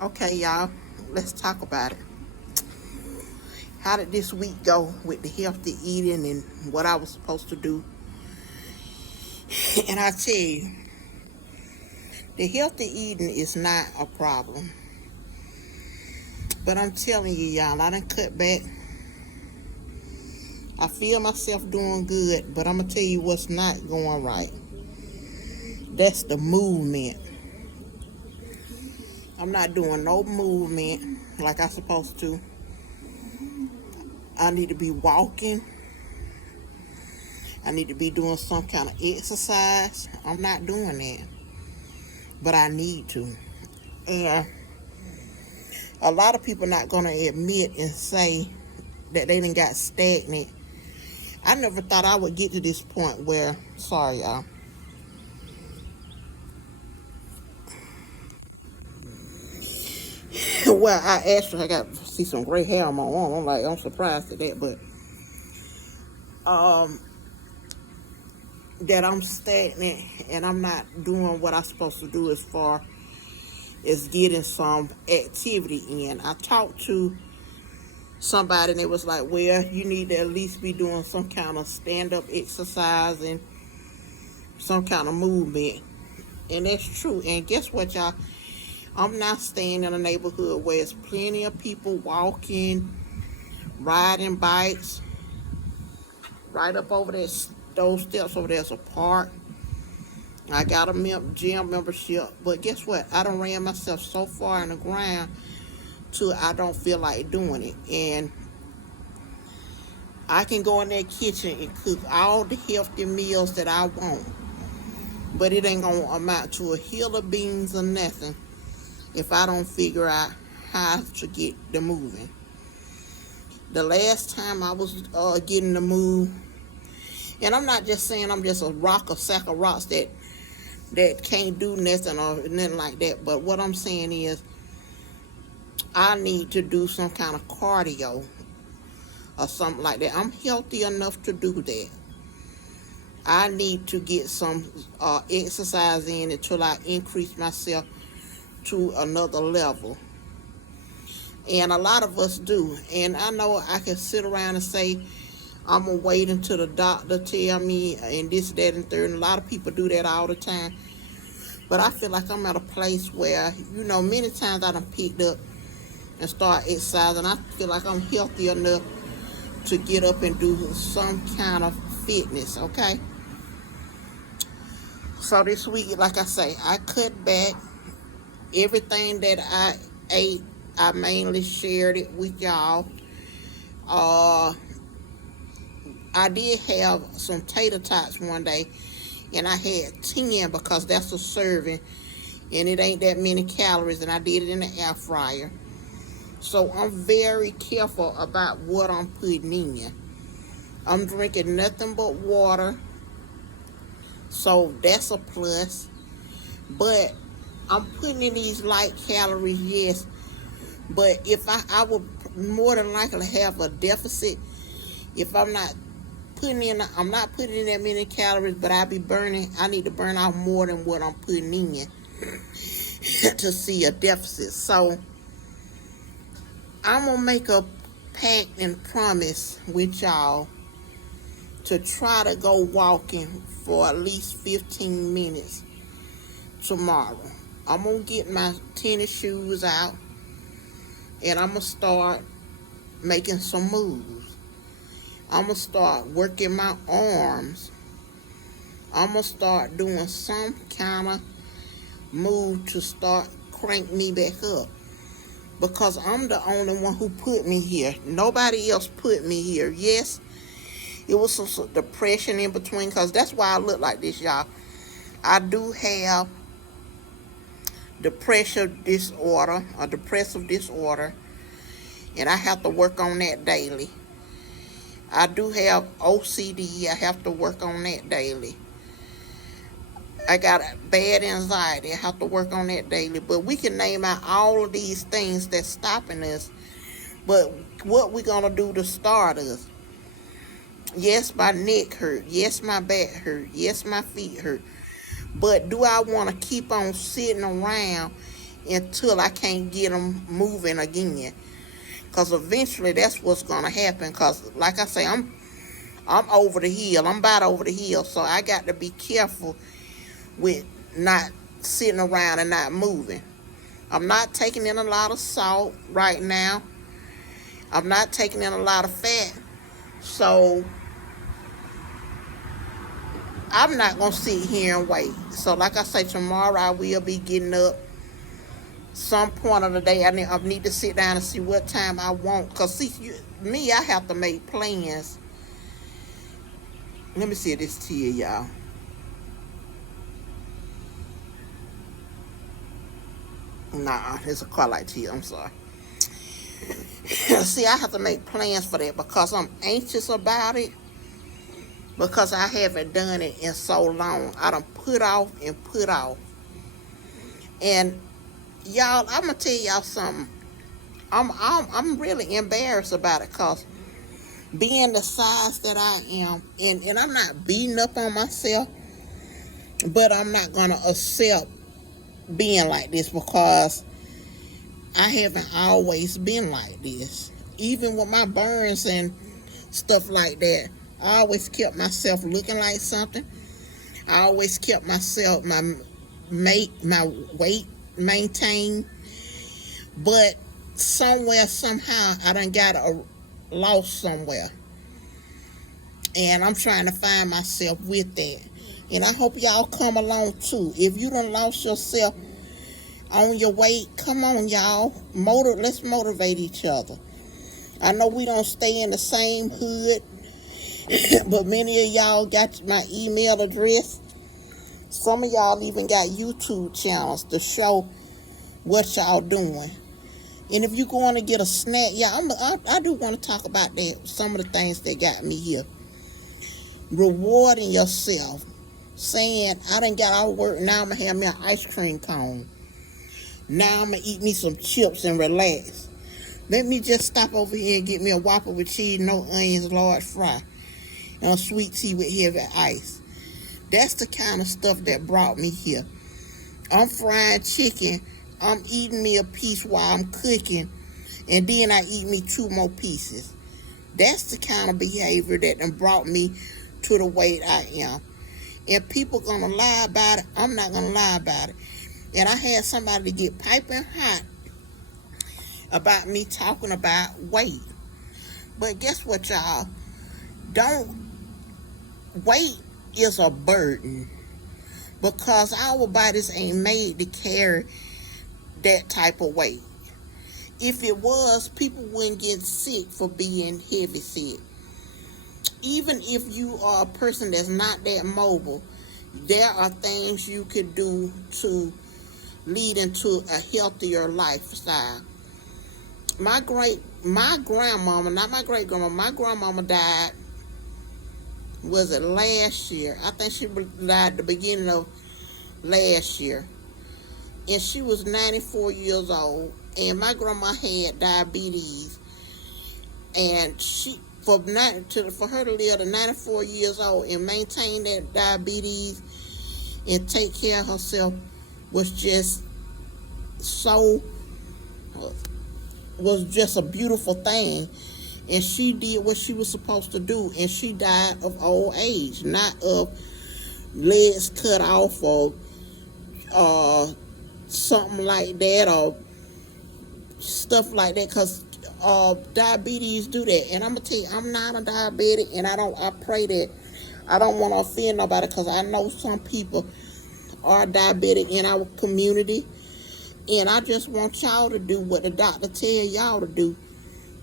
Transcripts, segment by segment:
Okay, y'all, let's talk about it. How did this week go with the healthy eating and what I was supposed to do? And I tell you, the healthy eating is not a problem. But I'm telling you, y'all, I done cut back. I feel myself doing good, but I'm going to tell you what's not going right. That's the movement. I'm not doing no movement like I'm supposed to. I need to be walking. I need to be doing some kind of exercise. I'm not doing that, but I need to. And a lot of people not gonna admit and say that they done got stagnant. I never thought I would get to this point where, sorry y'all, well I actually I got to see some gray hair on my arm. I'm like, I'm surprised at that, but um, that I'm stagnant and I'm not doing what I'm supposed to do as far as getting some activity in. I talked to somebody and it was like, well, you need to at least be doing some kind of stand-up exercise and some kind of movement. And that's true. And guess what, y'all? I'm not staying in a neighborhood where there's plenty of people walking, riding bikes. Right up over there, those steps over there's a park. I got a gym membership. But guess what? I done ran myself so far in the ground till I don't feel like doing it. And I can go in that kitchen and cook all the healthy meals that I want. But it ain't gonna amount to a hill of beans or nothing if I don't figure out how to get the moving. The last time I was getting the move, and I'm not just saying I'm just a sack of rocks that can't do nothing or nothing like that. But what I'm saying is I need to do some kind of cardio or something like that. I'm healthy enough to do that. I need to get some exercise in until I increase myself to another level. And a lot of us do. And I know I can sit around and say, I'm going to wait until the doctor tell me and this, that, and third. And a lot of people do that all the time. But I feel like I'm at a place where, many times I done picked up and start exercising. I feel like I'm healthy enough to get up and do some kind of fitness, okay? So this week, like I say, I cut back everything that I ate. I mainly shared it with y'all. Uh, I did have some tater tots one day, and I had 10 because that's a serving, and it ain't that many calories, and I did it in the air fryer. So I'm very careful about what I'm putting in. I'm drinking nothing but water, so that's a plus. But I'm putting in these light calories, yes. But if I would more than likely have a deficit if I'm not I'm not putting in that many calories, but I need to burn off more than what I'm putting in to see a deficit. So I'm going to make a pact and promise with y'all to try to go walking for at least 15 minutes tomorrow. I'm going to get my tennis shoes out and I'm going to start making some moves. I'm going to start working my arms. I'm going to start doing some kind of move to start crank me back up. Because I'm the only one who put me here. Nobody else put me here. Yes, it was some depression in between because that's why I look like this, y'all. I do have depressive disorder, and I have to work on that daily. I do have OCD. I have to work on that daily. I got bad anxiety. I have to work on that daily. But we can name out all of these things that's stopping us. But what we gonna do to start us? Yes, my neck hurt. Yes, my back hurt. Yes, my feet hurt. But do I want to keep on sitting around until I can't get them moving again. Because eventually that's what's going to happen. Because like I say, I'm over the hill. I'm about over the hill. So I got to be careful with not sitting around and not moving. I'm not taking in a lot of salt right now. I'm not taking in a lot of fat. So I'm not going to sit here and wait. So like I say, tomorrow I will be getting up some point of the day. I need to sit down and see what time I want. Because see, me, I have to make plans. Let me see this tea, y'all. Nah, it's a car light tea. I'm sorry. See, I have to make plans for that because I'm anxious about it. Because I haven't done it in so long. I done put off and put off. And y'all, I'm gonna tell y'all something. I'm really embarrassed about it because being the size that I am, and I'm not beating up on myself, but I'm not gonna accept being like this because I haven't always been like this. Even with my burns and stuff like that, I always kept myself looking like something. I always kept myself, my weight maintained. But somewhere, somehow, I done got lost somewhere. And I'm trying to find myself with that. And I hope y'all come along too. If you done lost yourself on your weight, come on, y'all. Let's motivate each other. I know we don't stay in the same hood, but many of y'all got my email address. Some of y'all even got YouTube channels to show what y'all doing. And if you're going to get a snack, yeah, I do want to talk about that. Some of the things that got me here. Rewarding yourself. Saying, I done got all work, now I'm going to have me an ice cream cone. Now I'm going to eat me some chips and relax. Let me just stop over here and get me a Whopper with cheese, no onions, large fry, and a sweet tea with heavy ice. That's the kind of stuff that brought me here. I'm frying chicken. I'm eating me a piece while I'm cooking, and then I eat me 2 more pieces. That's the kind of behavior that done brought me to the weight I am. And people gonna lie about it. I'm not gonna lie about it. And I had somebody get piping hot about me talking about weight. But guess what, y'all? Weight is a burden because our bodies ain't made to carry that type of weight. If it was, people wouldn't get sick for being heavy set. Even if you are a person that's not that mobile, there are things you could do to lead into a healthier lifestyle. My grandmama, not my great grandma, my grandmama died, was it last year? I think she died at the beginning of last year. And she was 94 years old. And my grandma had diabetes. And for her to live to 94 years old and maintain that diabetes and take care of herself was just a beautiful thing. And she did what she was supposed to do, and she died of old age, not of legs cut off or something like that or stuff like that, because diabetes do that. And I'm gonna tell you, I'm not a diabetic, and I pray that I don't want to offend nobody, because I know some people are diabetic in our community, and I just want y'all to do what the doctor tell y'all to do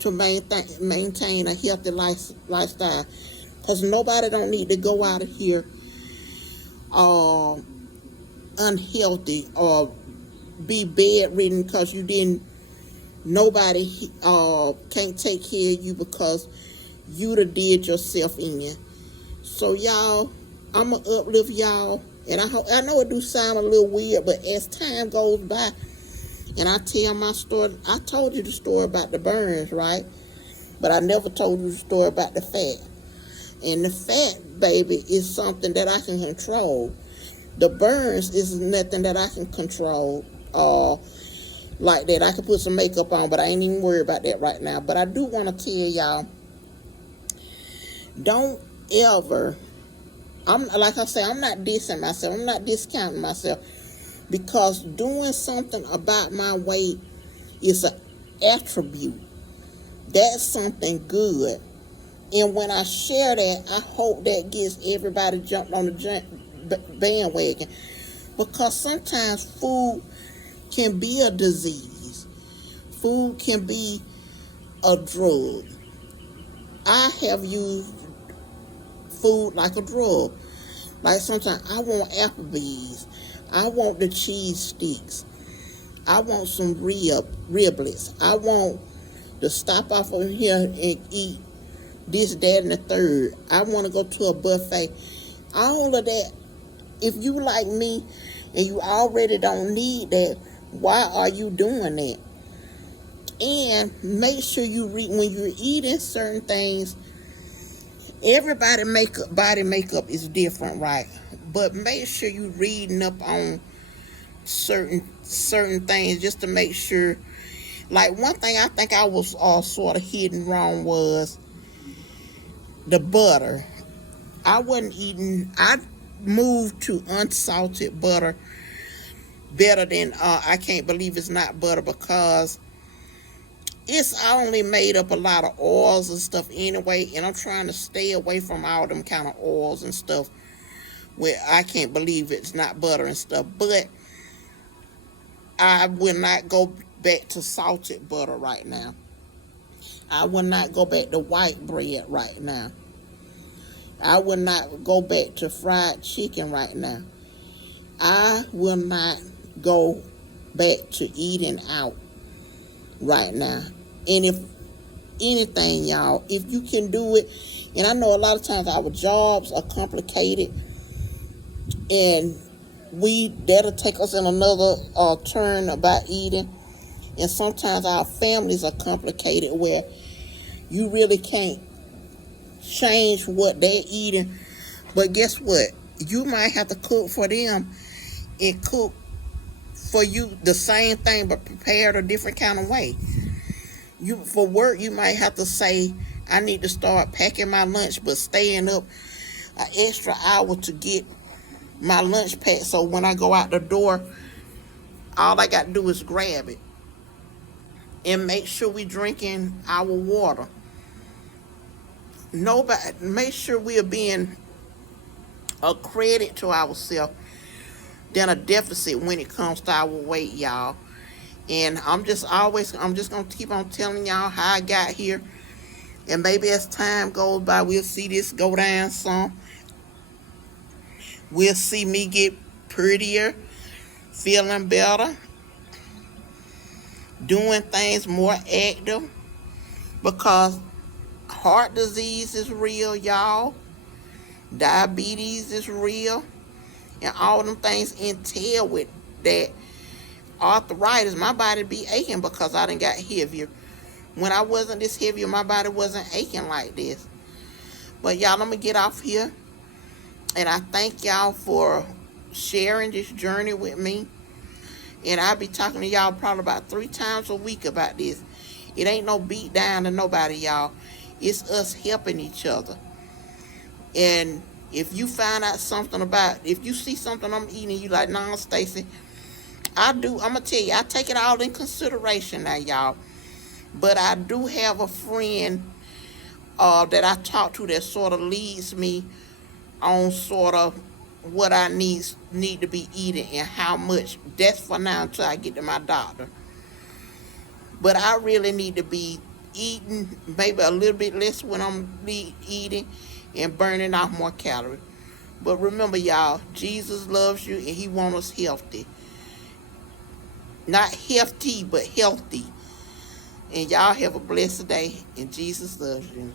to maintain a healthy lifestyle, because nobody don't need to go out of here unhealthy or be bedridden because nobody can't take care of you because you done did yourself in. So y'all, I'm gonna uplift y'all, and I know it do sound a little weird, but as time goes by and I tell my story, I told you the story about the burns, right? But I never told you the story about the fat. And the fat, baby, is something that I can control. The burns is nothing that I can control. like that. I can put some makeup on, but I ain't even worried about that right now. But I do want to tell y'all, don't ever, I'm like I say, I'm not dissing myself. I'm not discounting myself, because doing something about my weight is an attribute. That's something good. And when I share that, I hope that gets everybody jumped on the bandwagon. Because sometimes food can be a disease. Food can be a drug. I have used food like a drug. Like sometimes I want Applebee's. I want the cheese sticks. I want some riblets. I want to stop off over here and eat this, that, and the third. I want to go to a buffet. All of that. If you like me and you already don't need that, why are you doing that? And make sure you read when you're eating certain things. Everybody body makeup is different, right? But make sure you reading up on certain things just to make sure. Like one thing I think I was sort of hitting wrong was the butter. I wasn't eating. I moved to unsalted butter better than I can't believe it's not butter, because it's only made up a lot of oils and stuff anyway, and I'm trying to stay away from all them kind of oils and stuff where I can't believe it's not butter and stuff. But I will not go back to salted butter right now. I will not go back to white bread right now. I will not go back to fried chicken right now. I will not go back to eating out right now. And if anything, y'all, if you can do it, and I know a lot of times our jobs are complicated, and that'll take us in another turn about eating. And sometimes our families are complicated where you really can't change what they're eating. But guess what? You might have to cook for them and cook for you the same thing but prepared a different kind of way. For work, you might have to say, I need to start packing my lunch, but staying up an extra hour to get my lunch packed, so when I go out the door, all I got to do is grab it. And make sure we drinking our water. Make sure we are being a credit to ourselves than a deficit when it comes to our weight, y'all. And I'm just gonna keep on telling y'all how I got here. And maybe as time goes by, we'll see this go down some. We'll see me get prettier, feeling better, doing things more active, because heart disease is real, y'all. Diabetes is real. And all them things entail with that. Arthritis, my body be aching because I done got heavier. When I wasn't this heavier, my body wasn't aching like this. But y'all, I'm going to get off here. And I thank y'all for sharing this journey with me. And I'll be talking to y'all probably about 3 times a week about this. It ain't no beat down to nobody, y'all. It's us helping each other. And if you find out something if you see something I'm eating, you like, nah, Stacy, I'm going to tell you, I take it all in consideration now, y'all. But I do have a friend that I talk to that sort of leads me on sort of what I need to be eating and how much. That's for now until I get to my doctor. But I really need to be eating maybe a little bit less when I'm eating and burning off more calories. But remember, y'all, Jesus loves you and he wants us healthy. Not hefty, but healthy. And y'all have a blessed day. And Jesus loves you.